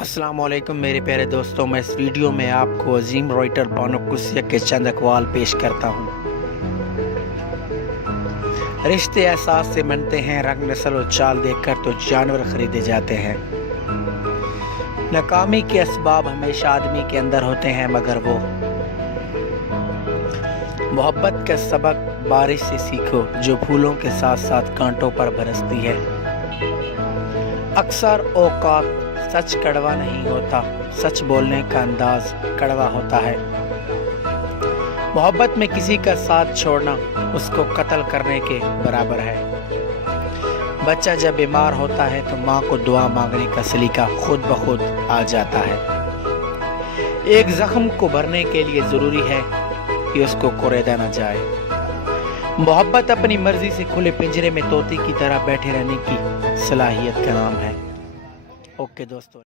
अस्सलाम वालेकुम मेरे प्यारे दोस्तों, मैं इस वीडियो में आपको अजीम राइटर बानो कुरसिया के चंद अक़वाल पेश करता हूँ। रिश्ते एहसास से बनते हैं, रंग नस्ल और चाल देखकर तो जानवर खरीदे जाते हैं। नाकामी के असबाब हमेशा आदमी के अंदर होते हैं, मगर वो मोहब्बत का सबक बारिश से सीखो जो फूलों के साथ साथ कांटों पर बरसती है। अक्सर औकात सच कड़वा नहीं होता, सच बोलने का अंदाज कड़वा होता है। मोहब्बत में किसी का साथ छोड़ना उसको कत्ल करने के बराबर है। बच्चा जब बीमार होता है तो माँ को दुआ मांगने का सलीका खुद ब खुद आ जाता है। एक जख्म को भरने के लिए ज़रूरी है कि उसको कुरेदा न जाए। मोहब्बत अपनी मर्जी से खुले पिंजरे में तोते की तरह बैठे रहने की सलाहियत का नाम है। ओके दोस्तों।